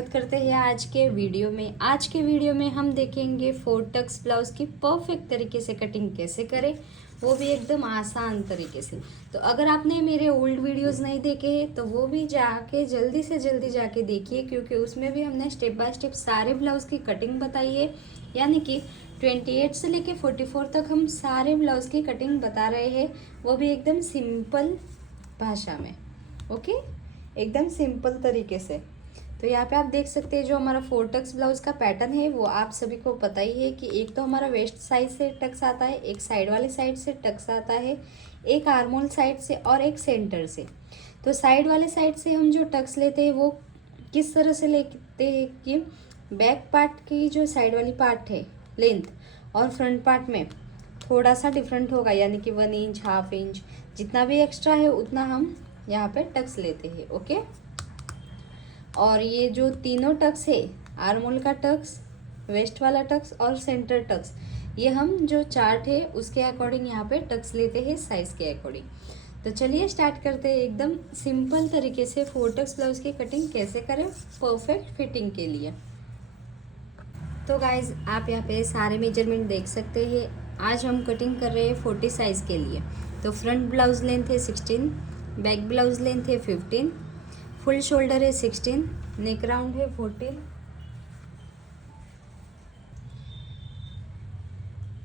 स्वागत करते हैं आज के वीडियो में। आज के वीडियो में हम देखेंगे 4 टक्स ब्लाउज की परफेक्ट तरीके से कटिंग कैसे करें, वो भी एकदम आसान तरीके से। तो अगर आपने मेरे ओल्ड वीडियोस नहीं देखे हैं तो वो भी जाके जल्दी से जल्दी जाके देखिए, क्योंकि उसमें भी हमने स्टेप बाय स्टेप सारे ब्लाउज की कटिंग बताई है। यानी कि 28 से लेके 44 तक हम सारे ब्लाउज की कटिंग बता रहे हैं, वो भी एकदम सिंपल भाषा में। ओके, एकदम सिंपल तरीके से। तो यहाँ पे आप देख सकते हैं जो हमारा 4 टक्स ब्लाउज का पैटर्न है वो आप सभी को पता ही है कि एक तो हमारा वेस्ट साइड से टक्स आता है, एक साइड वाले साइड से टक्स आता है, एक आर्मोल साइड से और एक सेंटर से। तो साइड वाले साइड से हम जो टक्स लेते हैं वो किस तरह से लेते हैं कि बैक पार्ट की जो साइड वाली पार्ट है लेंथ और फ्रंट पार्ट में थोड़ा सा डिफरेंट होगा, यानी कि 1 इंच, हाफ इंच, जितना भी एक्स्ट्रा है उतना हम यहाँ पे टक्स लेते हैं। ओके, और ये जो तीनों टक्स है, आर्मोल का टक्स, वेस्ट वाला टक्स और सेंटर टक्स, ये हम जो चार्ट है उसके अकॉर्डिंग यहाँ पे टक्स लेते हैं साइज के अकॉर्डिंग। तो चलिए स्टार्ट करते हैं एकदम सिंपल तरीके से 4 टक्स ब्लाउज की कटिंग कैसे करें परफेक्ट फिटिंग के लिए। तो गाइज आप यहाँ पे सारे मेजरमेंट देख सकते हैं। आज हम कटिंग कर रहे हैं 40 साइज के लिए। तो फ्रंट ब्लाउज लेंथ है 16, बैक ब्लाउज लेंथ है 15, फुल शोल्डर है 16, नेक राउंड है 14,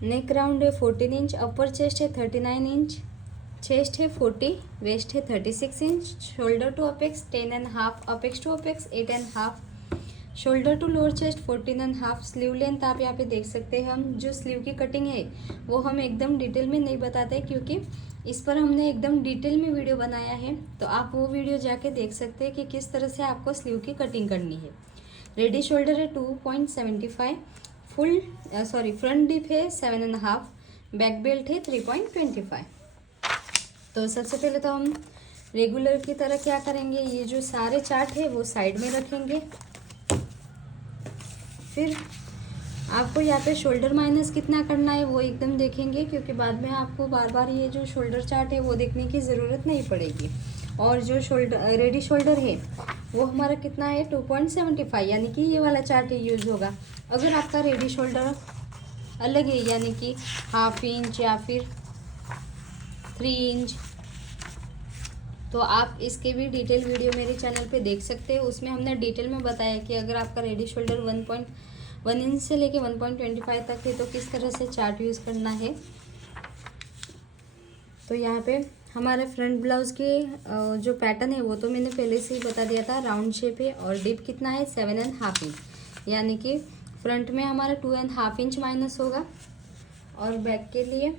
नेक राउंड है 14 इंच, अपर चेस्ट है 39 इंच, चेस्ट है 40, वेस्ट है 36 inch, shoulder to apex 10.5, apex to apex 8.5, shoulder to lower chest 14.5। Sleeve length आप यहाँ पे देख सकते हैं। हम जो स्लीव की कटिंग है वो हम एकदम डिटेल में नहीं बताते, क्योंकि इस पर हमने एकदम डिटेल में वीडियो बनाया है। तो आप वो वीडियो जाके देख सकते हैं कि किस तरह से आपको स्लीव की कटिंग करनी है। रेडी शोल्डर है 2.75, फ्रंट डिप है 7.5, बैक बेल्ट है 3.25। तो सबसे पहले तो हम रेगुलर की तरह क्या करेंगे, ये जो सारे चार्ट है वो साइड में रखेंगे। फिर आपको यहाँ पे शोल्डर माइनस कितना करना है वो एकदम देखेंगे, क्योंकि बाद में आपको बार बार ये जो शोल्डर चार्ट है वो देखने की ज़रूरत नहीं पड़ेगी। और जो शोल्डर रेडी शोल्डर है वो हमारा कितना है 2.75, यानी कि ये वाला चार्ट यूज़ होगा। अगर आपका रेडी शोल्डर अलग है, यानी कि हाफ इंच या फिर 3 इंच, तो आप इसके भी डिटेल वीडियो मेरे चैनल पे देख सकते हैं। उसमें हमने डिटेल में बताया कि अगर आपका रेडी शोल्डर 1.1 इंच से लेके 1.25 तक है तो किस तरह से चार्ट यूज़ करना है। तो यहाँ पे हमारे फ्रंट ब्लाउज के जो पैटर्न है वो तो मैंने पहले से ही बता दिया था। राउंड शेप है और डिप कितना है 7.5 इंच, यानी कि फ्रंट में हमारा 2.5 इंच माइनस होगा। और बैक के लिए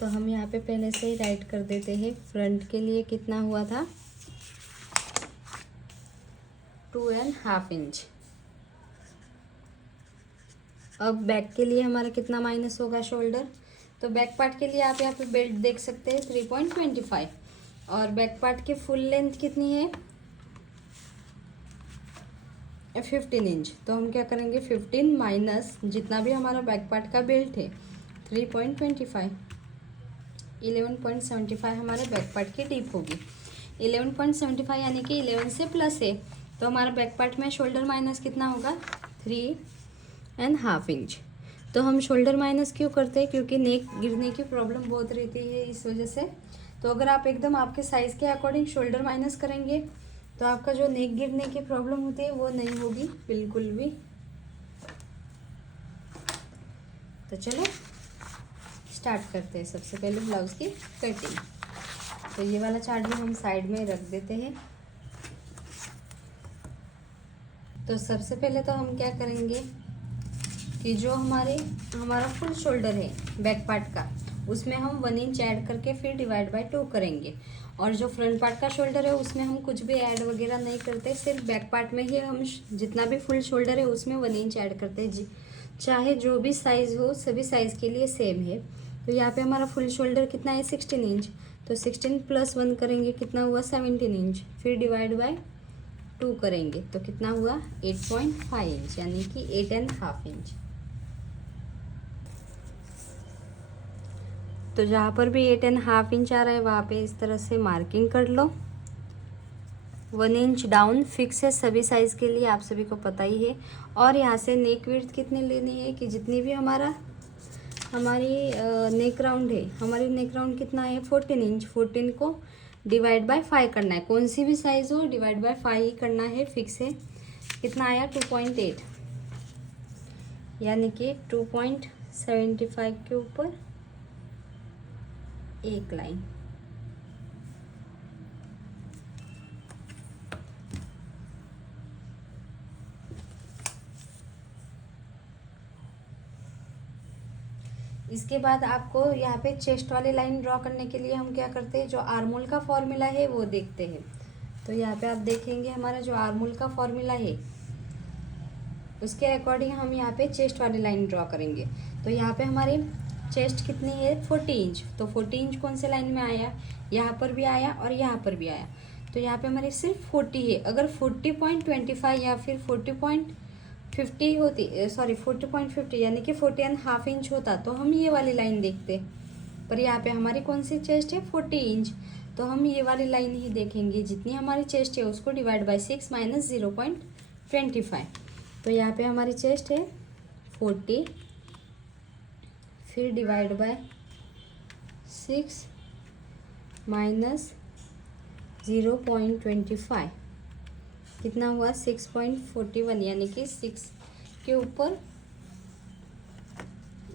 तो हम यहाँ पे पहले से ही राइट कर देते हैं। फ्रंट के लिए कितना हुआ था 2.5 इंच। अब बैक के लिए हमारा कितना माइनस होगा शोल्डर, तो बैक पार्ट के लिए आप यहाँ पे बेल्ट देख सकते हैं 3.25, और बैक पार्ट की फुल लेंथ कितनी है 15 इंच। तो हम क्या करेंगे 15 माइनस जितना भी हमारा बैक पार्ट का बेल्ट है 3.25, 11.75 हमारे बैक पार्ट की डीप होगी। 11.75 यानी कि 11 से प्लस है, तो हमारा बैक पार्ट में शोल्डर माइनस कितना होगा 3.5 इंच। तो हम शोल्डर माइनस क्यों करते हैं, क्योंकि नेक गिरने की प्रॉब्लम बहुत रहती है इस वजह से। तो अगर आप एकदम आपके साइज़ के अकॉर्डिंग शोल्डर माइनस करेंगे तो आपका जो नेक गिरने की प्रॉब्लम होती है वो नहीं होगी बिल्कुल भी। तो चलो स्टार्ट करते हैं। सबसे पहले ब्लाउज की कटिंग। तो ये वाला चार्ट भी हम साइड में रख देते हैं। तो सबसे पहले तो हम क्या करेंगे कि जो हमारा फुल शोल्डर है बैक पार्ट का, उसमें हम 1 इंच ऐड करके फिर डिवाइड बाय 2 करेंगे। और जो फ्रंट पार्ट का शोल्डर है उसमें हम कुछ भी ऐड वगैरह नहीं करते, सिर्फ बैक पार्ट में ही हम जितना भी फुल शोल्डर है उसमें 1 इंच ऐड करते हैं। चाहे जो भी साइज़ हो सभी साइज़ के लिए सेम है। तो यहाँ पे हमारा फुल शोल्डर कितना है 16 इंच, तो 16 + 1 करेंगे कितना हुआ 17 इंच, फिर डिवाइड बाय 2 करेंगे तो कितना हुआ 8.5 इंच, यानी कि 8.5 इंच। तो जहाँ पर भी 8.5 इंच आ रहा है वहाँ पे इस तरह से मार्किंग कर लो। 1 इंच डाउन फिक्स है सभी साइज़ के लिए, आप सभी को पता ही है। और यहाँ से नेक विड्थ कितनी लेनी है कि जितनी भी हमारी नेक राउंड है, हमारी नेक राउंड कितना है 14 इंच, 14 को डिवाइड बाय 5 करना है। कौन सी भी साइज़ हो डिवाइड बाय 5 ही करना है, फिक्स है। कितना आया 2.8, यानी कि 2.75 के ऊपर एक लाइन। इसके बाद आपको यहाँ पे चेस्ट वाली लाइन ड्रॉ करने के लिए हम क्या करते हैं, जो आर्मोल का फॉर्मूला है वो देखते हैं। तो यहाँ पे आप देखेंगे हमारा जो आर्मोल का फॉर्मूला है उसके अकॉर्डिंग हम यहाँ पे चेस्ट वाली लाइन ड्रॉ करेंगे। तो यहाँ पे हमारी चेस्ट कितनी है 40 इंच, तो 40 इंच कौन से लाइन में आया, यहाँ पर भी आया और यहाँ पर भी आया। तो यहाँ पे हमारी सिर्फ 40 है। अगर 40.25 या फिर 40.50 होती, सॉरी 40.50 यानी कि 40.5 इंच होता तो हम ये वाली लाइन देखते, पर यहाँ पे हमारी कौन सी चेस्ट है 40 इंच, तो हम ये वाली लाइन ही देखेंगे। जितनी हमारी चेस्ट है उसको डिवाइड बाय 6 माइनस 0.25। तो यहाँ पे हमारी चेस्ट है 40, फिर डिवाइड बाय 6 माइनस 0.25 कितना हुआ 6.41, यानी कि 6 के ऊपर,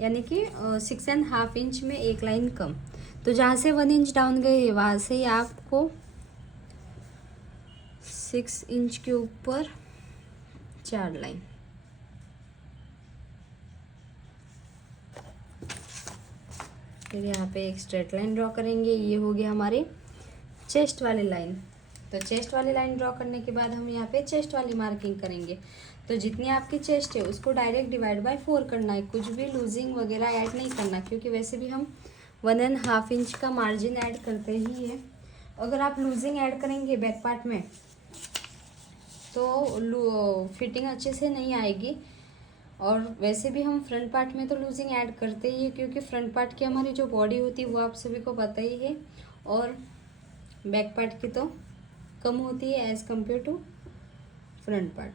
यानी कि 6.5 इंच में एक लाइन कम। तो जहाँ से 1 इंच डाउन गए वहाँ से ही आपको 6 इंच के ऊपर 4 लाइन। फिर यहाँ पे एक स्ट्रेट लाइन ड्रॉ करेंगे, ये हो गया हमारे चेस्ट वाली लाइन। तो चेस्ट वाली लाइन ड्रॉ करने के बाद हम यहाँ पे चेस्ट वाली मार्किंग करेंगे। तो जितनी आपकी चेस्ट है उसको डायरेक्ट डिवाइड बाय 4 करना है, कुछ भी लूजिंग वगैरह ऐड नहीं करना, क्योंकि वैसे भी हम 1.5 इंच का मार्जिन ऐड करते ही है। अगर आप लूजिंग ऐड करेंगे बैक पार्ट में तो फिटिंग अच्छे से नहीं आएगी। और वैसे भी हम फ्रंट पार्ट में तो लूजिंग ऐड करते ही है, क्योंकि फ्रंट पार्ट की हमारी जो बॉडी होती है वो आप सभी को पता ही है, और बैक पार्ट की तो कम होती है as compare to front part.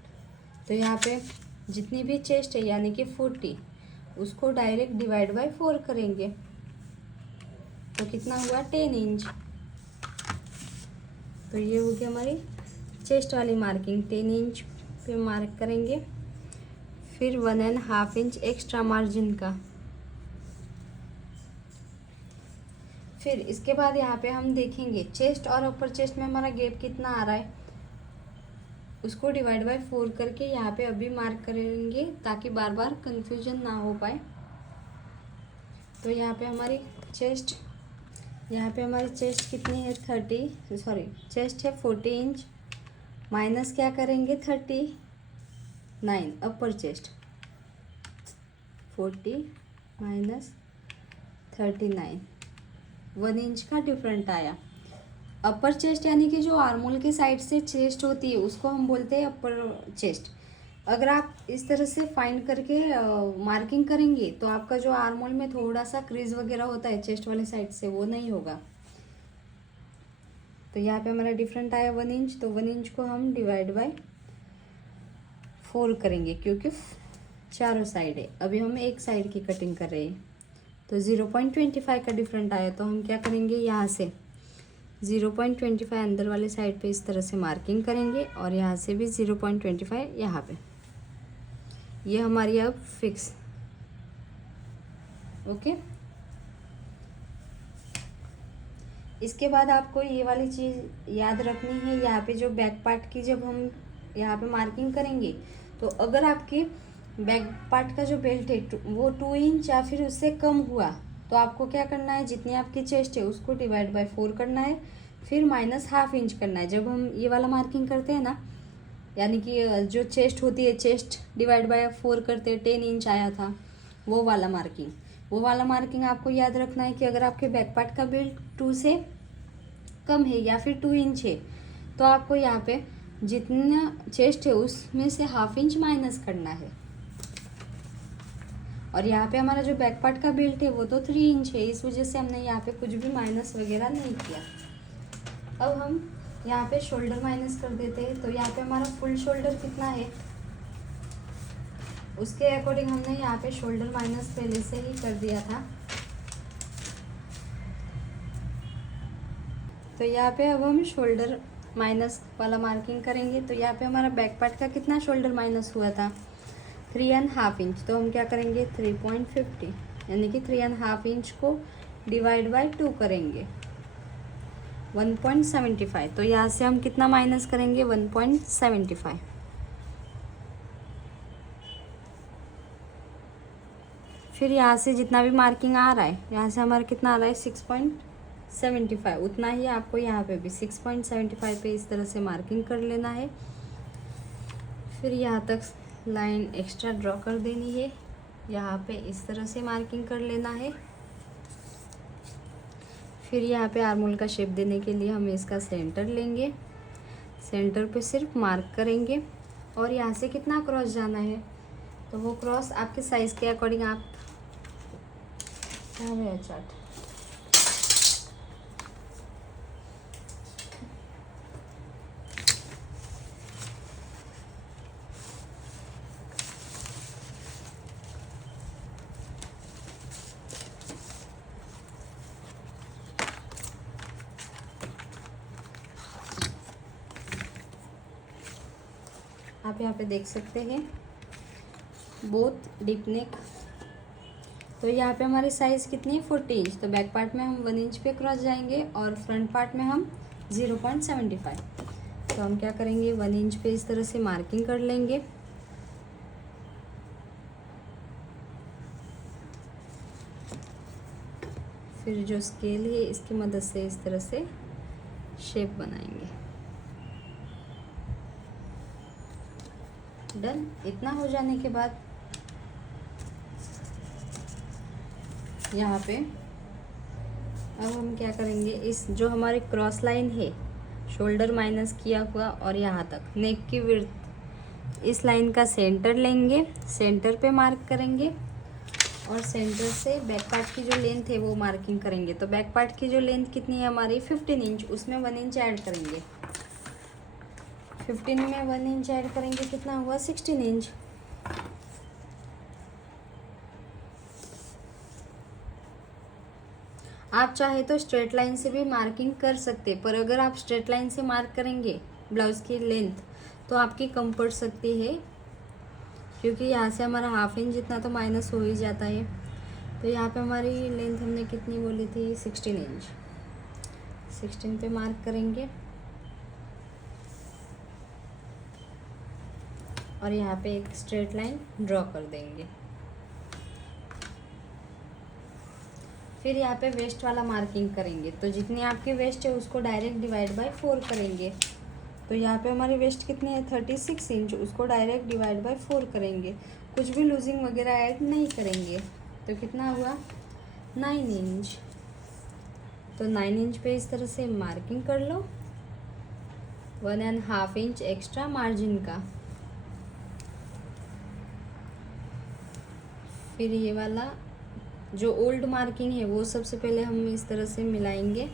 तो यहाँ पे जितनी भी चेस्ट है यानी कि 40, उसको डायरेक्ट डिवाइड बाय 4 करेंगे। तो कितना हुआ 10 इंच। तो ये हो गया हमारी चेस्ट वाली मार्किंग, 10 इंच पे मार्क करेंगे। फिर 1.5 इंच एक्स्ट्रा मार्जिन का। फिर इसके बाद यहाँ पे हम देखेंगे चेस्ट और अपर चेस्ट में हमारा गैप कितना आ रहा है, उसको डिवाइड बाय 4 करके यहाँ पे अभी मार्क करेंगे, ताकि बार बार कंफ्यूजन ना हो पाए। तो यहाँ पे हमारी चेस्ट कितनी है चेस्ट है 40 इंच, माइनस क्या करेंगे 39 अपर चेस्ट, 40 माइनस 39, 1 इंच का डिफरेंट आया। अपर चेस्ट यानी कि जो आर्मोल के साइड से चेस्ट होती है उसको हम बोलते हैं अपर चेस्ट। अगर आप इस तरह से फाइंड करके मार्किंग करेंगे तो आपका जो आर्मोल में थोड़ा सा क्रीज वगैरह होता है चेस्ट वाले साइड से, वो नहीं होगा। तो यहाँ पे हमारा डिफरेंट आया 1 इंच, तो 1 इंच को हम डिवाइड बाय 4 करेंगे, क्योंकि चारों साइड है। अभी हम एक साइड की कटिंग कर रहे हैं। तो 0.25 का डिफरेंट आया, तो हम क्या करेंगे यहाँ से 0.25 अंदर वाले साइड पे इस तरह से मार्किंग करेंगे, और यहाँ से भी 0.25 यहाँ पे। ये हमारी अब फिक्स, ओके। इसके बाद आपको ये वाली चीज़ याद रखनी है, यहाँ पे जो बैक पार्ट की जब हम यहाँ पे मार्किंग करेंगे, तो अगर आपके बैक पार्ट का जो बेल्ट है वो 2 इंच या फिर उससे कम हुआ, तो आपको क्या करना है, जितनी आपकी चेस्ट है उसको डिवाइड बाय 4 करना है, फिर -1/2 इंच करना है। जब हम ये वाला मार्किंग करते हैं ना, यानी कि जो चेस्ट होती है, चेस्ट डिवाइड बाय 4 करते हैं, 10 इंच आया था, वो वाला मार्किंग आपको याद रखना है कि अगर आपके बैक पार्ट का बेल्ट 2 से कम है या फिर 2 इंच है, तो आपको यहाँ पे जितना चेस्ट है उसमें से 1/2 इंच माइनस करना है। और यहाँ पे हमारा जो बैक पार्ट का बेल्ट है वो तो 3 इंच है, इस वजह से हमने यहाँ पे कुछ भी माइनस वगैरह नहीं किया। अब हम यहाँ पे शोल्डर माइनस कर देते हैं। तो यहाँ पे हमारा फुल शोल्डर कितना है उसके अकॉर्डिंग हमने यहाँ पे शोल्डर माइनस पहले से ही कर दिया था। तो यहाँ पे अब हम शोल्डर माइनस वाला मार्किंग करेंगे। तो यहाँ पे हमारा बैक पार्ट का कितना शोल्डर माइनस हुआ था 3.5 इंच। तो हम क्या करेंगे 3.50 यानी कि 3.5 इंच को डिवाइड बाय 2 करेंगे 1.75। तो यहाँ से हम कितना माइनस करेंगे 1.75। फिर यहाँ से जितना भी मार्किंग आ रहा है यहाँ से हमारा कितना आ रहा है 6.75, उतना ही आपको यहाँ पे भी 6.75 पे इस तरह से मार्किंग कर लेना है। फिर यहाँ तक लाइन एक्स्ट्रा ड्रॉ कर देनी है, यहाँ पे इस तरह से मार्किंग कर लेना है। फिर यहाँ पे आर्मोल का शेप देने के लिए हम इसका सेंटर लेंगे, सेंटर पे सिर्फ मार्क करेंगे और यहाँ से कितना क्रॉस जाना है तो वो क्रॉस आपके साइज़ के अकॉर्डिंग आप चार्ट आप यहाँ पे देख सकते हैं बोथ डीप नेक। तो यहाँ पे हमारी साइज़ कितनी है 40 इंच। तो बैक पार्ट में हम 1 इंच पे क्रॉस जाएंगे और फ्रंट पार्ट में हम 0.75। तो हम क्या करेंगे 1 इंच पे इस तरह से मार्किंग कर लेंगे। फिर जो स्केल है इसकी मदद से इस तरह से शेप बनाएंगे। डन। इतना हो जाने के बाद यहाँ पे अब हम क्या करेंगे इस जो हमारी क्रॉस लाइन है शोल्डर माइनस किया हुआ और यहाँ तक नेक की विड्थ इस लाइन का सेंटर लेंगे, सेंटर पे मार्क करेंगे और सेंटर से बैक पार्ट की जो लेंथ है वो मार्किंग करेंगे। तो बैक पार्ट की जो लेंथ कितनी है हमारी 15 इंच, उसमें 1 इंच ऐड करेंगे। 15 में 1 इंच ऐड करेंगे कितना हुआ 16 इंच। आप चाहे तो स्ट्रेट लाइन से भी मार्किंग कर सकते, पर अगर आप स्ट्रेट लाइन से मार्क करेंगे ब्लाउज़ की लेंथ तो आपकी कम पड़ सकती है, क्योंकि यहाँ से हमारा हाफ इंच जितना तो माइनस हो ही जाता है। तो यहाँ पे हमारी लेंथ हमने कितनी बोली थी 16 इंच। 16 पे मार्क करेंगे और यहाँ पे एक स्ट्रेट लाइन ड्रॉ कर देंगे। फिर यहाँ पे वेस्ट वाला मार्किंग करेंगे। तो जितनी आपकी वेस्ट है उसको डायरेक्ट डिवाइड बाय 4 करेंगे। तो यहाँ पे हमारी वेस्ट कितनी है 36 इंच, उसको डायरेक्ट डिवाइड बाय 4 करेंगे। कुछ भी लूजिंग वगैरह ऐड नहीं करेंगे। तो कितना हुआ 9 इंच। तो 9 इंच पे इस तरह से मार्किंग कर लो, 1.5 इंच एक्स्ट्रा मार्जिन का। फिर ये वाला जो ओल्ड मार्किंग है वो सबसे पहले हम इस तरह से मिलाएंगे।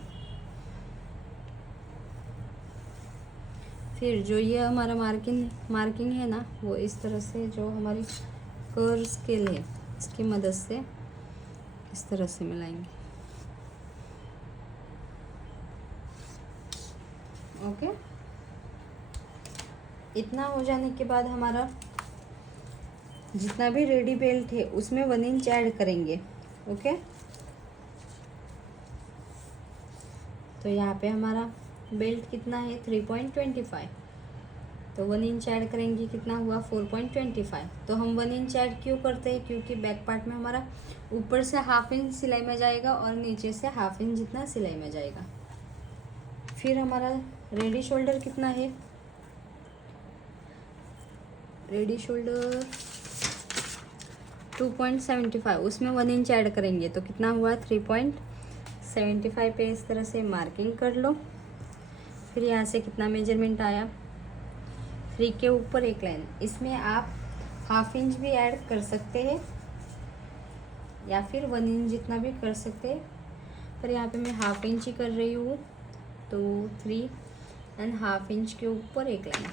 फिर जो ये हमारा मार्किंग है ना वो इस तरह से जो हमारी कर्व स्केल है इसकी मदद से इस तरह से मिलाएंगे। ओके। इतना हो जाने के बाद हमारा जितना भी रेडी बेल्ट है उसमें 1 इंच ऐड करेंगे। ओके। तो यहाँ पे हमारा बेल्ट कितना है 3.25। तो 1 इंच ऐड करेंगे कितना हुआ 4.25। तो हम 1 इंच ऐड क्यों करते हैं, क्योंकि बैक पार्ट में हमारा ऊपर से हाफ इंच सिलाई में जाएगा और नीचे से हाफ इंच जितना सिलाई में जाएगा। फिर हमारा रेडी शोल्डर कितना है, रेडी शोल्डर 2.75, उसमें 1 इंच ऐड करेंगे तो कितना हुआ 3.75 पे इस तरह से मार्किंग कर लो। फिर यहाँ से कितना मेजरमेंट आया 3 के ऊपर एक लाइन, इसमें आप हाफ इंच भी ऐड कर सकते हैं या फिर 1 इंच जितना भी कर सकते हैं, पर यहाँ पे मैं हाफ इंच ही कर रही हूँ। तो 3 एंड हाफ इंच के ऊपर एक लाइन।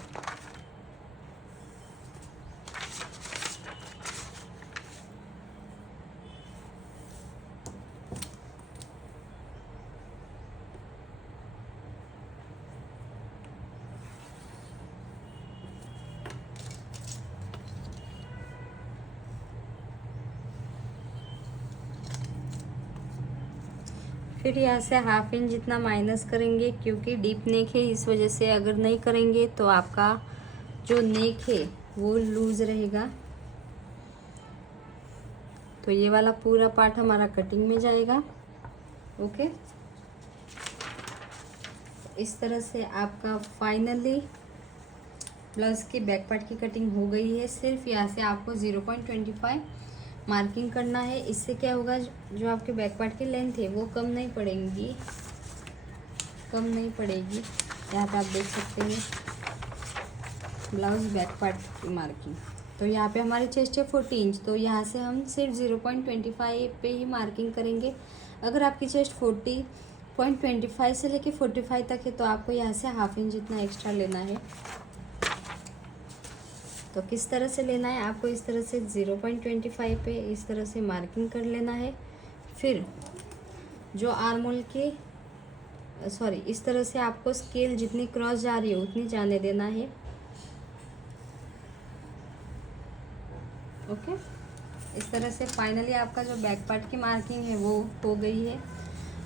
फिर यहाँ से हाफ इंच जितना माइनस करेंगे, क्योंकि डीप नेक है इस वजह से अगर नहीं करेंगे तो आपका जो नेक है वो लूज रहेगा। तो ये वाला पूरा पार्ट हमारा कटिंग में जाएगा। ओके, इस तरह से आपका फाइनली ब्लाउज की बैक पार्ट की कटिंग हो गई है। सिर्फ यहाँ से आपको 0.25 मार्किंग करना है। इससे क्या होगा, जो आपके बैक पार्ट की लेंथ है वो कम नहीं पड़ेगी। यहाँ पे आप देख सकते हैं ब्लाउज बैक पार्ट की मार्किंग। तो यहाँ पे हमारी चेस्ट है 40 इंच, तो यहाँ से हम सिर्फ 0.25 पे ही मार्किंग करेंगे। अगर आपकी चेस्ट 40.25 से लेके 45 तक है तो आपको यहाँ से हाफ इंच जितना एक्स्ट्रा लेना है। तो किस तरह से लेना है, आपको इस तरह से 0.25 पे इस तरह से मार्किंग कर लेना है। फिर जो आर्मोल के इस तरह से आपको स्केल जितनी क्रॉस जा रही है उतनी जाने देना है। ओके, इस तरह से फाइनली आपका जो बैक पार्ट की मार्किंग है वो हो गई है।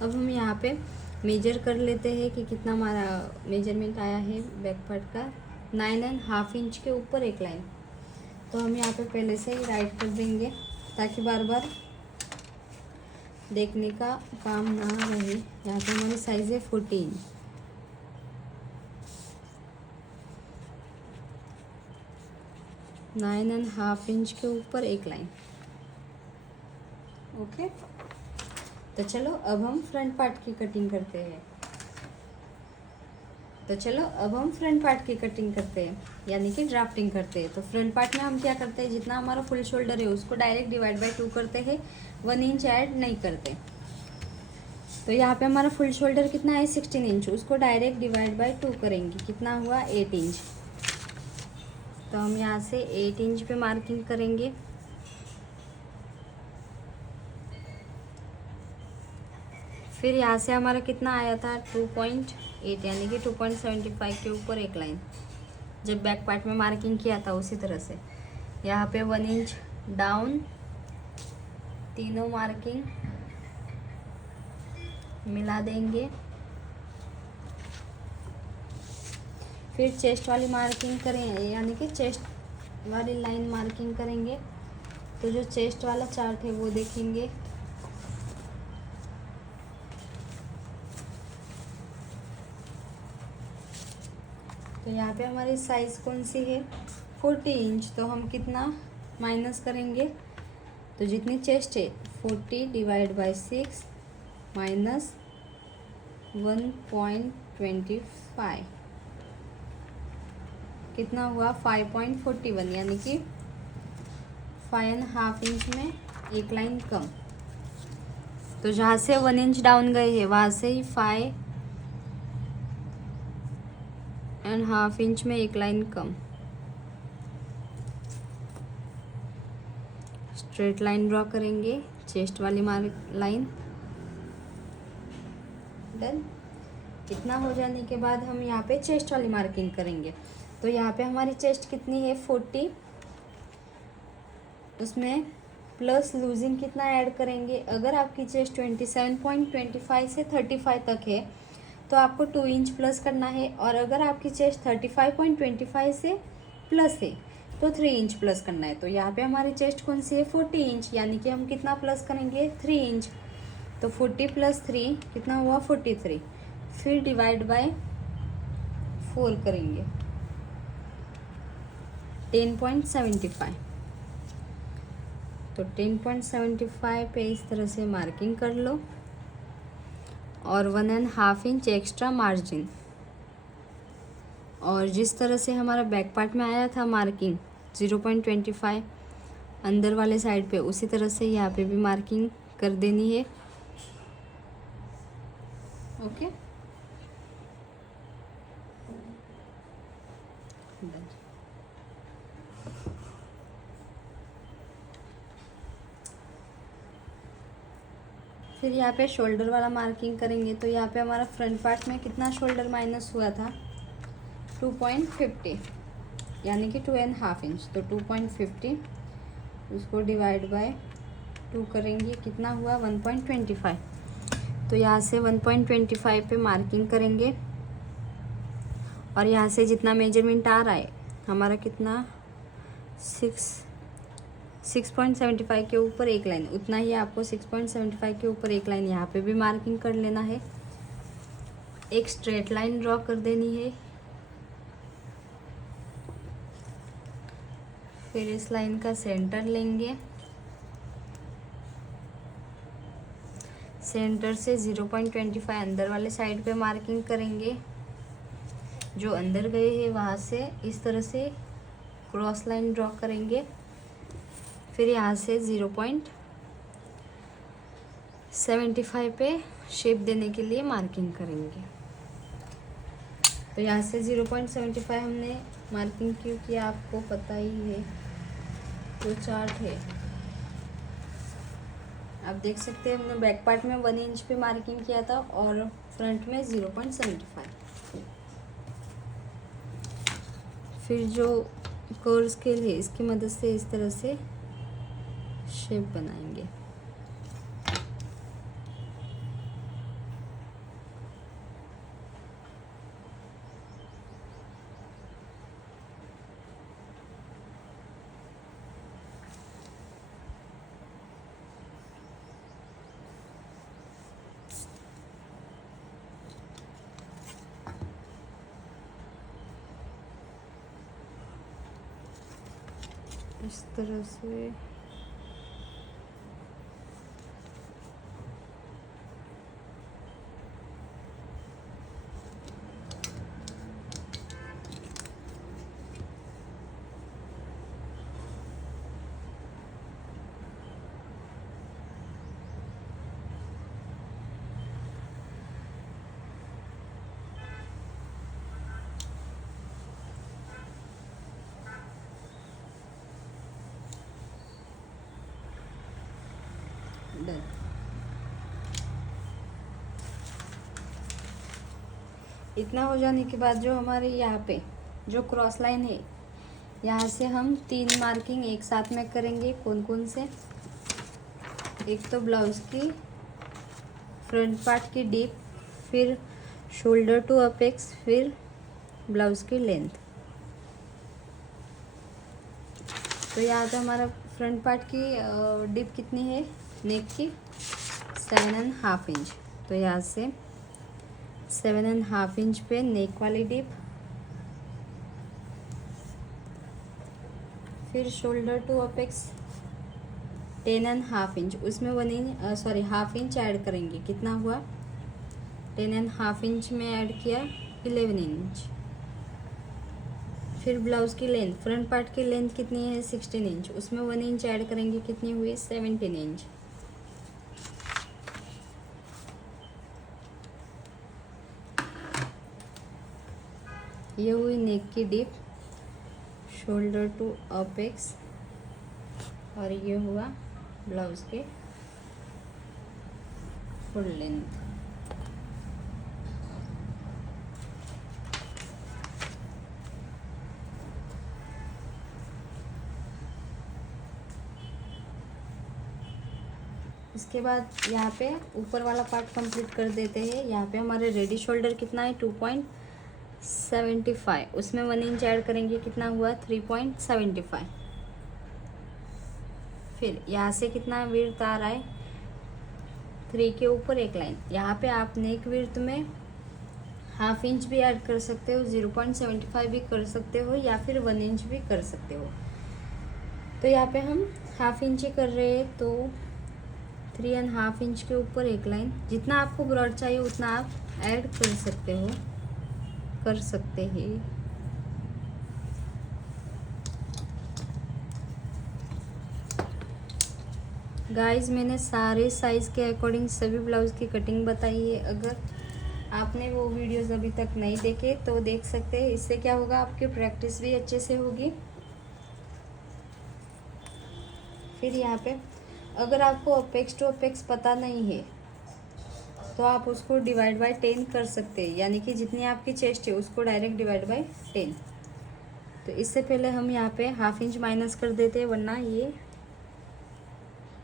अब हम यहाँ पे मेजर कर लेते हैं कि कितना हमारा मेजरमेंट आया है बैक पार्ट का। 9.5 इंच के ऊपर एक लाइन। तो हम यहाँ पे पहले से ही राइट कर देंगे ताकि बार बार देखने का काम ना रहे। यहाँ पे हमारी साइज है 14। नाइन एंड हाफ इंच के ऊपर एक लाइन। ओके, तो चलो अब हम फ्रंट पार्ट की कटिंग करते हैं। यानी कि ड्राफ्टिंग करते हैं। तो फ्रंट पार्ट में हम क्या करते हैं, जितना हमारा फुल शोल्डर है उसको डायरेक्ट डिवाइड बाय 2 करते हैं, 1 इंच ऐड नहीं करते। तो यहाँ पे हमारा फुल शोल्डर कितना है 16 इंच, उसको डायरेक्ट डिवाइड बाय 2 करेंगे, कितना हुआ 8 इंच। तो हम यहाँ से 8 इंच पे मार्किंग करेंगे। फिर यहाँ से हमारा कितना आया था 2.8 यानी कि 2.75 के ऊपर एक लाइन। जब बैक पार्ट में मार्किंग किया था उसी तरह से यहाँ पे 1 इंच डाउन, तीनों मार्किंग मिला देंगे। फिर चेस्ट वाली मार्किंग करें, यानी कि चेस्ट वाली लाइन मार्किंग करेंगे। तो जो चेस्ट वाला चार्ट है वो देखेंगे। तो यहाँ पे हमारी साइज़ कौन सी है 40 इंच। तो हम कितना माइनस करेंगे, तो जितनी चेस्ट है 40 डिवाइड बाय 6 माइनस 1.25 कितना हुआ 5.41 यानी कि 5.5 इंच में एक लाइन कम। तो जहाँ से 1 इंच डाउन गए हैं वहाँ से ही 5.5 इंच में एक लाइन कम। स्ट्रेट लाइन ड्रॉ करेंगे, चेस्ट वाली लाइन। डन। इतना हो जाने के बाद हम यहाँ पे चेस्ट वाली मार्किंग करेंगे। तो यहाँ पे हमारी चेस्ट कितनी है 40, उसमें प्लस लूजिंग कितना ऐड करेंगे। अगर आपकी चेस्ट 27.25 से 35 तक है तो आपको 2 इंच प्लस करना है, और अगर आपकी चेस्ट 35.25 से प्लस है तो 3 इंच प्लस करना है। तो यहाँ पे हमारी चेस्ट कौन सी है 40 इंच, यानी कि हम कितना प्लस करेंगे 3 इंच। तो 40 + 3 कितना हुआ 43। फिर डिवाइड बाय 4 करेंगे 10.75। तो 10.75 पे इस तरह से मार्किंग कर लो, और 1.5 इंच एक्स्ट्रा मार्जिन। और जिस तरह से हमारा बैक पार्ट में आया था मार्किंग 0.25 अंदर वाले साइड पे, उसी तरह से यहाँ पे भी मार्किंग कर देनी है। ओके, फिर यहाँ पे शोल्डर वाला मार्किंग करेंगे। तो यहाँ पे हमारा फ्रंट पार्ट में कितना शोल्डर माइनस हुआ था, 2.50, यानी कि 2.5 इंच। तो 2.50 उसको डिवाइड बाय 2 करेंगे, कितना हुआ 1.25। तो यहाँ से 1.25 पे मार्किंग करेंगे और यहाँ से जितना मेजरमेंट आ रहा है हमारा कितना 6.75 के ऊपर एक लाइन, उतना ही आपको 6.75 के ऊपर एक लाइन यहाँ पे भी मार्किंग कर लेना है। एक स्ट्रेट लाइन ड्रॉ कर देनी है। फिर इस लाइन का सेंटर लेंगे, सेंटर से 0.25 अंदर वाले साइड पे मार्किंग करेंगे। जो अंदर गए हैं वहाँ से इस तरह से क्रॉस लाइन ड्रॉ करेंगे। फिर यहाँ से 0.75 पे शेप देने के लिए मार्किंग करेंगे। तो यहाँ से 0.75 हमने मार्किंग क्यों किया आपको पता ही है, जो चार्ट है आप देख सकते हैं। हमने बैक पार्ट में 1 इंच पे मार्किंग किया था और फ्रंट में 0.75। फिर जो कर्व स्केल है इसकी मदद से इस तरह से शेप बनाएंगे। इस तरह से डन। इतना हो जाने के बाद जो हमारे यहाँ पे जो क्रॉस लाइन है यहाँ से हम 3 मार्किंग एक साथ में करेंगे। कौन कौन से, एक तो ब्लाउज की फ्रंट पार्ट की डीप, फिर शोल्डर टू अपेक्स, फिर ब्लाउज की लेंथ। तो यहाँ पे हमारा फ्रंट पार्ट की डीप कितनी है नेक की, 7.5 इंच। तो यहाँ से 7.5 इंच पे नेक वाली डीप। फिर शोल्डर टू अपेक्स 10.5 इंच, उसमें 1.5 इंच ऐड करेंगे। कितना हुआ 10.5 इंच में ऐड किया 11 इंच। फिर ब्लाउज की लेंथ, फ्रंट पार्ट की लेंथ कितनी है 16 इंच, उसमें 1 इंच ऐड करेंगे। कितनी हुई 17 इंच। ये हुई नेक की डीप, शोल्डर टू अपेक्स, और ये हुआ ब्लाउज के फुल लेंथ। इसके बाद यहाँ पे ऊपर वाला पार्ट कंप्लीट कर देते हैं। यहाँ पे हमारे रेडी शोल्डर कितना है 2.75, उसमें 1 इंच ऐड करेंगे। कितना हुआ 3.75। फिर यहाँ से कितना विड्थ आ रहा है 3 के ऊपर एक लाइन। यहाँ पे आप नेक विड्थ में 1/2 इंच भी ऐड कर सकते हो, 0.75 भी कर सकते हो, या फिर 1 इंच भी कर सकते हो। तो यहाँ पे हम 1/2 इंच ही कर रहे हैं, तो 3.5 इंच के ऊपर एक लाइन। जितना आपको ब्रॉड चाहिए उतना आप ऐड कर सकते हो, कर सकते हैं। गाइस मैंने सारे साइज़ के अकॉर्डिंग सभी ब्लाउज़ की कटिंग बताई है। अगर आपने वो वीडियोस अभी तक नहीं देखे तो देख सकते हैं। इससे क्या होगा, आपकी प्रैक्टिस भी अच्छे से होगी। फिर यहाँ पे अगर आपको अपेक्स टू अपेक्स पता नहीं है तो आप उसको डिवाइड बाय 10 कर सकते हैं, यानी कि जितनी आपकी चेस्ट है उसको डायरेक्ट डिवाइड बाय 10। तो इससे पहले हम यहाँ पे हाफ इंच माइनस कर देते हैं, वरना ये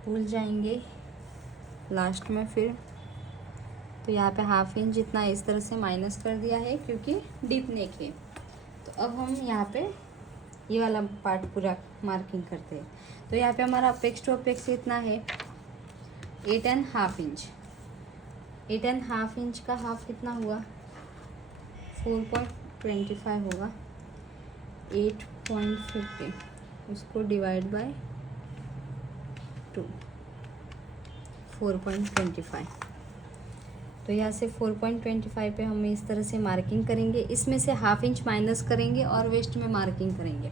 भूल जाएंगे लास्ट में फिर। तो यहाँ पे हाफ इंच जितना इस तरह से माइनस कर दिया है क्योंकि डीप नेक है। तो अब हम यहाँ पे ये वाला पार्ट पूरा मार्किंग करते हैं। तो यहाँ पे हमारा अपेक्स टू अपेक्स इतना है 8.5 इंच। 8.5 इंच का हाफ कितना हुआ, 4.25 होगा। 8.50 उसको डिवाइड बाय 2, 4.25। तो यहाँ से 4.25 पे हम इस तरह से मार्किंग करेंगे। इसमें से हाफ इंच माइनस करेंगे और वेस्ट में मार्किंग करेंगे।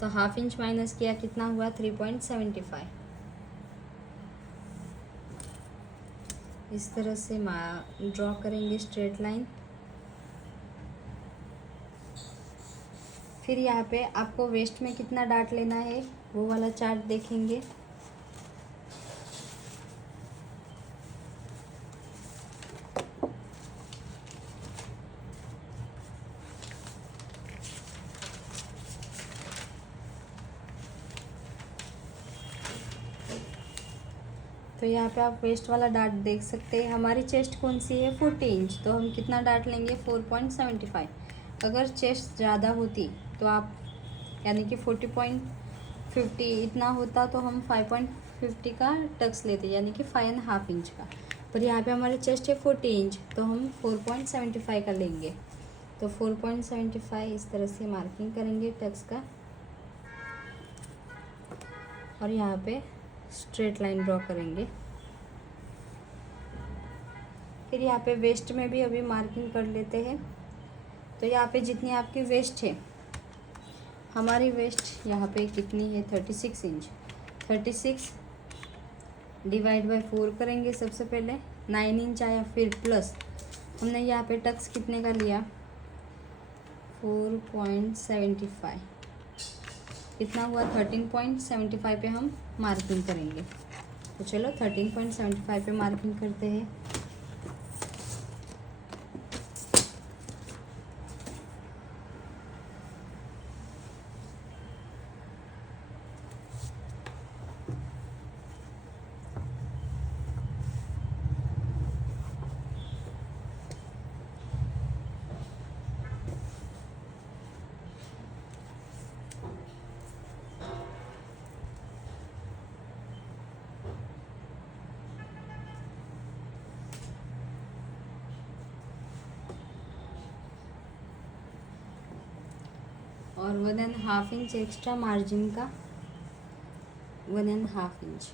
तो हाफ इंच माइनस किया कितना हुआ, 3.75। इस तरह से ड्रॉ करेंगे स्ट्रेट लाइन। फिर यहाँ पे आपको वेस्ट में कितना डाट लेना है वो वाला चार्ट देखेंगे। तो यहाँ पे आप वेस्ट वाला डाट देख सकते हैं। हमारी चेस्ट कौन सी है, 40 इंच, तो हम कितना डाट लेंगे, 4.75। अगर चेस्ट ज़्यादा होती तो आप यानी कि 40.50 इतना होता तो हम 5.50 का टक्स लेते, यानी कि 5.5 इंच का। पर यहाँ पे हमारी चेस्ट है 40 इंच, तो हम 4.75 का लेंगे। तो 4.75 इस तरह से मार्किंग करेंगे टक्स का, और यहाँ पे स्ट्रेट लाइन ड्रॉ करेंगे। फिर यहाँ पे वेस्ट में भी अभी मार्किंग कर लेते हैं। तो यहाँ पे जितनी आपकी वेस्ट है, हमारी वेस्ट यहाँ पे कितनी है, 36 इंच। 36 डिवाइड बाय 4 करेंगे सबसे पहले, 9 इंच आया। फिर प्लस हमने यहाँ पे टक्स कितने का लिया, 4.75, कितना हुआ, 13.75 पे हम मार्किंग करेंगे। तो चलो 13.75 पे मार्किंग करते हैं। और 1.5 इंच एक्स्ट्रा मार्जिन का, 1.5 इंच।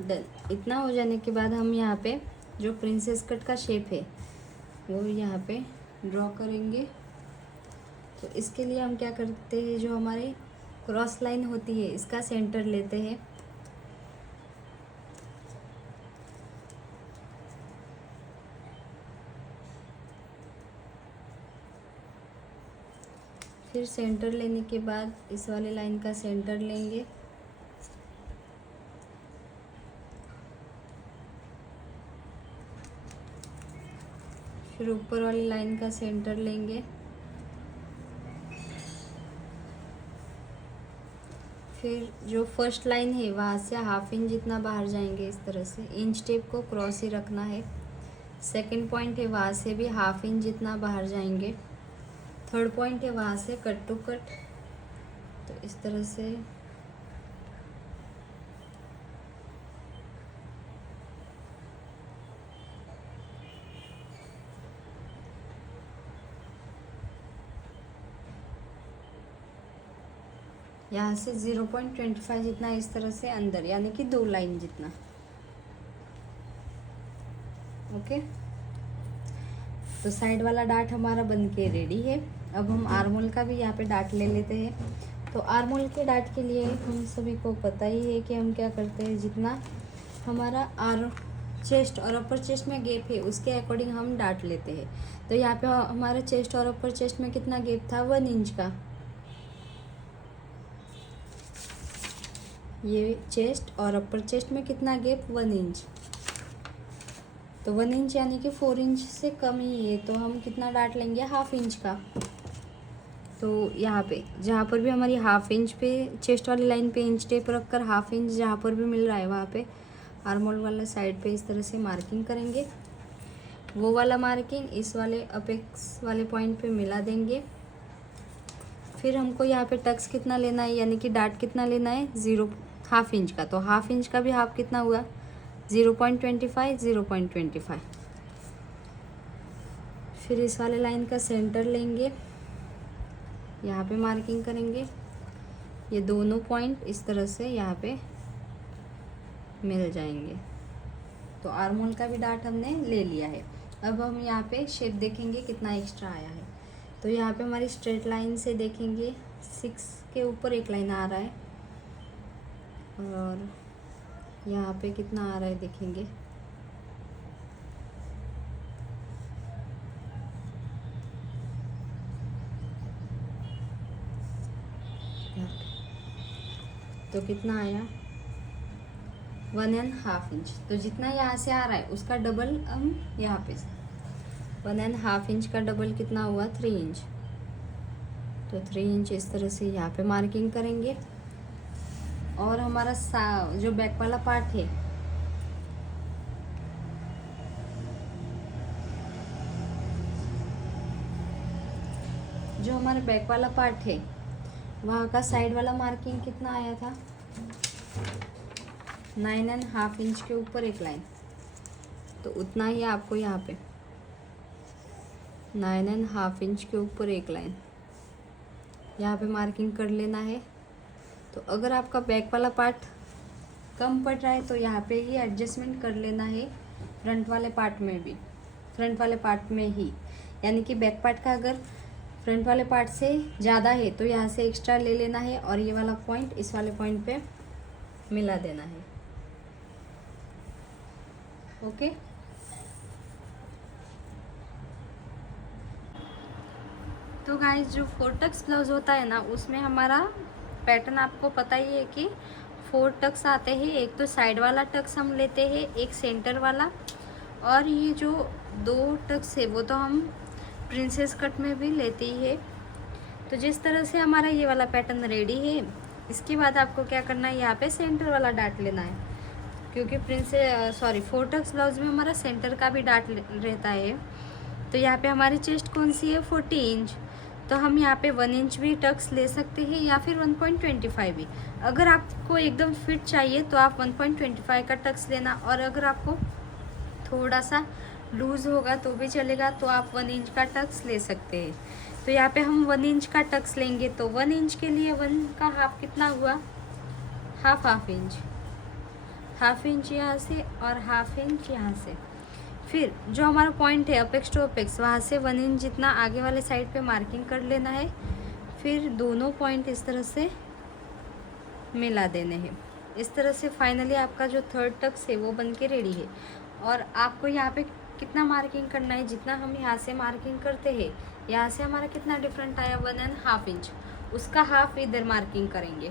डन। इतना हो जाने के बाद हम यहाँ पे जो प्रिंसेस कट का शेप है वो यहाँ पे ड्रॉ करेंगे। तो इसके लिए हम क्या करते हैं, जो हमारे क्रॉस लाइन होती है इसका सेंटर लेते हैं। फिर सेंटर लेने के बाद इस वाले लाइन का सेंटर लेंगे। फिर ऊपर वाली लाइन का सेंटर लेंगे। फिर जो फर्स्ट लाइन है वहाँ से हाफ इंच जितना बाहर जाएंगे, इस तरह से इंच टेप को क्रॉस ही रखना है। सेकंड पॉइंट है वहाँ से भी हाफ इंच जितना बाहर जाएंगे। थर्ड पॉइंट है वहाँ से कट टू कट, तो इस तरह से यहाँ से 0.25 जितना इस तरह से अंदर, यानी कि 2 लाइन जितना। ओके, तो साइड वाला डार्ट हमारा बन के रेडी है। अब हम आर्मोल का भी यहाँ पे डार्ट ले लेते हैं। तो आर्मोल के डार्ट के लिए हम सभी को पता ही है कि हम क्या करते हैं, जितना हमारा चेस्ट और अपर चेस्ट में गैप है उसके अकॉर्डिंग हम डार्ट लेते हैं। तो यहाँ पे हमारे चेस्ट और अपर चेस्ट में कितना गैप था, 1 इंच का। ये चेस्ट और अपर चेस्ट में कितना गैप, 1 इंच। तो 1 इंच यानी कि 4 इंच से कम ही है, तो हम कितना डार्ट लेंगे, 1/2 इंच का। तो यहाँ पे जहाँ पर भी हमारी 1/2 इंच पे चेस्ट वाली लाइन पे इंच टेप रख कर 1/2 इंच जहाँ पर भी मिल रहा है वहाँ पे आर्मोल वाला साइड पे इस तरह से मार्किंग करेंगे। वो वाला मार्किंग इस वाले अपेक्स वाले पॉइंट पे मिला देंगे। फिर हमको यहाँ पे टक्स कितना लेना है, यानी कि डार्ट कितना लेना है, 1/2 इंच का। तो 1/2 इंच का भी हाफ कितना हुआ, 0.25 0.25। फिर इस वाले लाइन का सेंटर लेंगे, यहाँ पे मार्किंग करेंगे। ये दोनों पॉइंट इस तरह से यहाँ पे मिल जाएंगे। तो आर्मोल का भी डार्ट हमने ले लिया है। अब हम यहाँ पे शेप देखेंगे कितना एक्स्ट्रा आया है। तो यहाँ पे हमारी स्ट्रेट लाइन से देखेंगे 6 के ऊपर एक लाइन आ रहा है, और यहाँ पे कितना आ रहा है देखेंगे, तो कितना आया, 1.5 इंच। तो जितना यहाँ से आ रहा है उसका डबल हम यहाँ पे 1.5 इंच का डबल कितना हुआ, 3 इंच। तो 3 इंच इस तरह से यहाँ पे मार्किंग करेंगे। और हमारा जो बैक वाला पार्ट है, जो हमारा बैक वाला पार्ट है वहाँ का साइड वाला मार्किंग कितना आया था, 9.5 इंच के ऊपर एक लाइन। तो उतना ही आपको यहाँ पे 9.5 इंच के ऊपर एक लाइन यहाँ पे मार्किंग कर लेना है। तो अगर आपका बैक वाला पार्ट कम पड़ रहा है तो यहाँ पे ही एडजस्टमेंट कर लेना है, फ्रंट वाले पार्ट में भी, फ्रंट वाले पार्ट में ही। यानी कि बैक पार्ट का अगर फ्रंट वाले पार्ट से ज़्यादा है तो यहाँ से एक्स्ट्रा ले लेना है, और ये वाला पॉइंट इस वाले पॉइंट पे मिला देना है। ओके। तो गाइस, जो 4 टक्स ब्लाउज होता है ना, उसमें हमारा पैटर्न आपको पता ही है कि 4 टक्स आते हैं। एक तो साइड वाला टक्स हम लेते हैं, एक सेंटर वाला, और ये जो 2 टक्स है वो तो हम प्रिंसेस कट में भी लेते ही है। तो जिस तरह से हमारा ये वाला पैटर्न रेडी है, इसके बाद आपको क्या करना है, यहाँ पे सेंटर वाला डार्ट लेना है, क्योंकि 4 टक्स ब्लाउज में हमारा सेंटर का भी डार्ट रहता है। तो यहाँ पे हमारी चेस्ट कौन सी है, 40 इंच। तो हम यहाँ पे 1 इंच भी टक्स ले सकते हैं, या फिर 1.25 भी। अगर आपको एकदम फिट चाहिए तो आप 1.25 का टक्स लेना, और अगर आपको थोड़ा सा लूज होगा तो भी चलेगा, तो आप 1 इंच का टक्स ले सकते हैं। तो यहाँ पे हम 1 इंच का टक्स लेंगे। तो 1 इंच के लिए 1 का हाफ कितना हुआ, हाफ इंच, हाफ इंच यहाँ से और हाफ इंच यहाँ से। फिर जो हमारा पॉइंट है अपेक्स टू अपेक्स, वहाँ से 1 इंच जितना आगे वाले साइड पे मार्किंग कर लेना है। फिर दोनों पॉइंट इस तरह से मिला देने हैं। इस तरह से फाइनली आपका जो 3rd टक्स है वो बन के रेडी है। और आपको यहाँ पे कितना मार्किंग करना है, जितना हम यहाँ से मार्किंग करते हैं, यहाँ से हमारा कितना डिफरेंट आया, 1.5 इंच, उसका हाफ इधर मार्किंग करेंगे।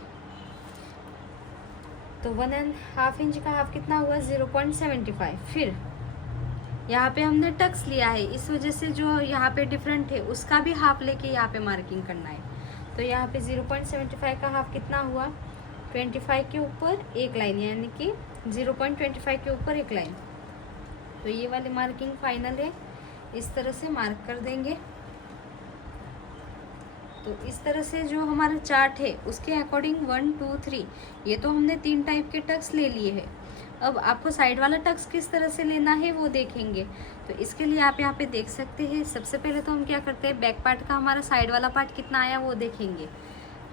तो 1.5 इंच का हाफ कितना हुआ, 0.75। फिर यहाँ पे हमने टक्स लिया है, इस वजह से जो यहाँ पे डिफरेंट है उसका भी हाफ लेके यहाँ पे मार्किंग करना है। तो यहाँ पे 0.75 का हाफ कितना हुआ, 25 के ऊपर एक लाइन, यानी कि 0.25 के ऊपर एक लाइन। तो ये वाली मार्किंग फाइनल है, इस तरह से मार्क कर देंगे। तो इस तरह से जो हमारा चार्ट है उसके अकॉर्डिंग 1 2 3 ये तो हमने 3 टाइप के टक्स ले लिए हैं। अब आपको साइड वाला टक्स किस तरह से लेना है वो देखेंगे। तो इसके लिए आप यहाँ पे देख सकते हैं, सबसे पहले तो हम क्या करते हैं, बैक पार्ट का हमारा साइड वाला पार्ट कितना आया वो देखेंगे।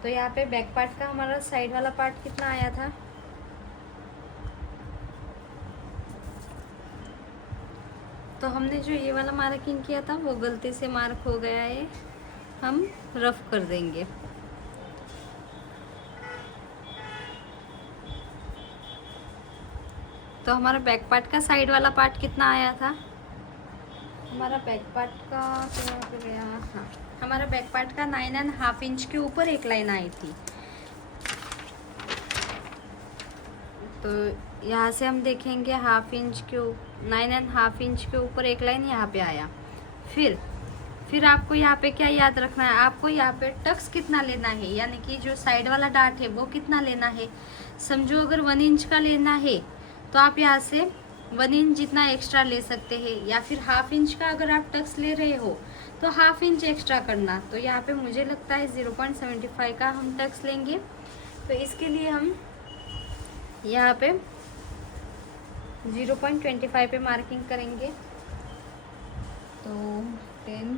तो यहाँ पे बैक पार्ट का हमारा साइड वाला पार्ट कितना आया था, तो हमने जो ये वाला मार्किंग किया था वो गलती से मार्क हो गया है, हम रफ कर देंगे। तो हमारा बैक पार्ट का साइड वाला पार्ट कितना आया था? हमारा बैक पार्ट का क्या पे गया, हाँ हमारा बैक पार्ट का 9.5 इंच के ऊपर एक लाइन आई थी। तो यहाँ से हम देखेंगे 9.5 इंच के ऊपर एक लाइन यहाँ पे आया। फिर आपको यहाँ पे क्या याद रखना है, आपको यहाँ पे टक्स कितना लेना है, यानी कि जो साइड वाला डार्ट है वो कितना लेना है। समझो अगर 1 इंच का लेना है तो आप यहाँ से 1 इंच जितना एक्स्ट्रा ले सकते हैं, या फिर 1/2 इंच का अगर आप टक्स ले रहे हो तो 1/2 इंच एक्स्ट्रा करना। तो यहाँ पे मुझे लगता है 0.75 का हम टक्स लेंगे। तो इसके लिए हम यहाँ पे 0.25 पे मार्किंग करेंगे। तो 10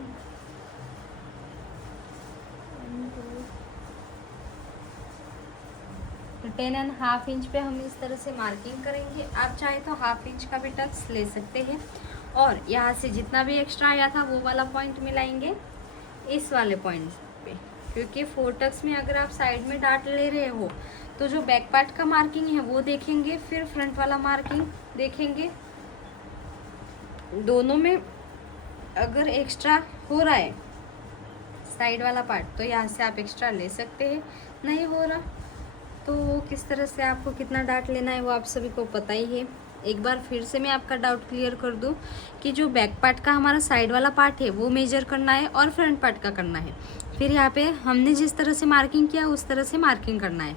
तो 10.5 इंच पे हम इस तरह से मार्किंग करेंगे। आप चाहे तो 1/2 इंच का भी टक्स ले सकते हैं, और यहाँ से जितना भी एक्स्ट्रा आया था वो वाला पॉइंट मिलाएंगे इस वाले पॉइंट पे, क्योंकि 4 टक्स में अगर आप साइड में डार्ट ले रहे हो तो जो बैक पार्ट का मार्किंग है वो देखेंगे, फिर फ्रंट वाला मार्किंग देखेंगे। दोनों में अगर एक्स्ट्रा हो रहा है साइड वाला पार्ट तो यहाँ से आप एक्स्ट्रा ले सकते हैं, नहीं हो रहा तो किस तरह से आपको कितना डार्ट लेना है वो आप सभी को पता ही है। एक बार फिर से मैं आपका डाउट क्लियर कर दूं कि जो बैक पार्ट का हमारा साइड वाला पार्ट है वो मेजर करना है और फ्रंट पार्ट का करना है। फिर यहाँ पे हमने जिस तरह से मार्किंग किया उस तरह से मार्किंग करना है।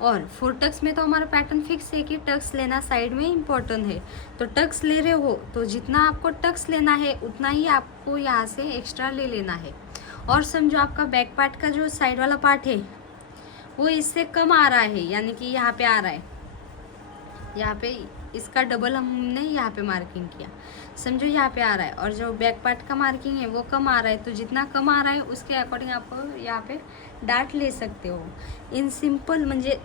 और 4 टक्स में तो हमारा पैटर्न फिक्स है कि टक्स लेना साइड में इम्पोर्टेंट है। तो टक्स ले रहे हो तो जितना आपको टक्स लेना है उतना ही आपको यहाँ से एक्स्ट्रा ले लेना है। और समझो आपका बैक पार्ट का जो साइड वाला पार्ट है वो इससे कम आ रहा है, यानी कि यहाँ पे आ रहा है, यहाँ पे इसका डबल हमने यहाँ पे मार्किंग किया, समझो यहाँ पे आ रहा है, और जो बैक पार्ट का मार्किंग है वो कम आ रहा है। तो जितना कम आ रहा है उसके अकॉर्डिंग आपको यहाँ पे डार्ट ले सकते हो। इन सिंपल म्हणजे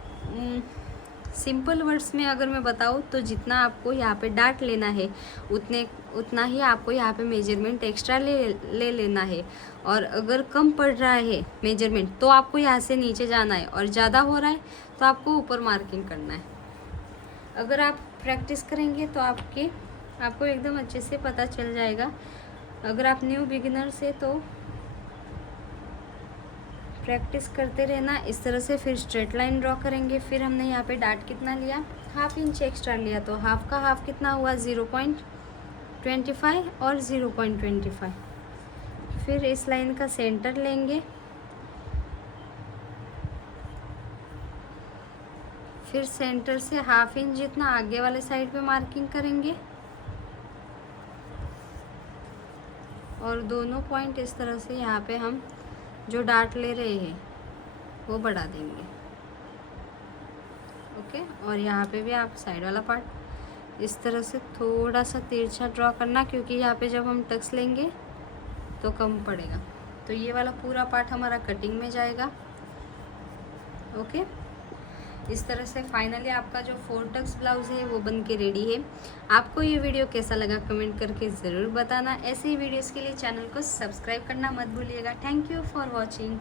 सिंपल वर्ड्स में अगर मैं बताऊँ तो जितना आपको यहाँ पे डार्ट लेना है उतना ही आपको यहाँ पे मेजरमेंट एक्स्ट्रा ले लेना है। और अगर कम पड़ रहा है मेजरमेंट तो आपको यहाँ से नीचे जाना है, और ज़्यादा हो रहा है तो आपको ऊपर मार्किंग करना है। अगर आप प्रैक्टिस करेंगे तो आपको एकदम अच्छे से पता चल जाएगा। अगर आप न्यू बिगिनर से तो प्रैक्टिस करते रहना इस तरह से। फिर स्ट्रेट लाइन ड्रॉ करेंगे। फिर हमने यहाँ पे डार्ट कितना लिया, 1/2 इंच एक्स्ट्रा लिया, तो हाफ का हाफ कितना हुआ 0.25 और 0.25। फिर इस लाइन का सेंटर लेंगे, फिर सेंटर से 1/2 इंच जितना आगे वाले साइड पे मार्किंग करेंगे, और दोनों पॉइंट इस तरह से यहाँ पे हम जो डार्ट ले रहे हैं वो बढ़ा देंगे। ओके, और यहाँ पे भी आप साइड वाला पार्ट इस तरह से थोड़ा सा तिरछा ड्रॉ करना, क्योंकि यहाँ पे जब हम टक्स लेंगे तो कम पड़ेगा। तो ये वाला पूरा पार्ट हमारा कटिंग में जाएगा। ओके, इस तरह से फाइनली आपका जो 4 टक्स ब्लाउज है वो बन के रेडी है। आपको ये वीडियो कैसा लगा कमेंट करके ज़रूर बताना। ऐसे ही वीडियोस के लिए चैनल को सब्सक्राइब करना मत भूलिएगा। Thank you for watching.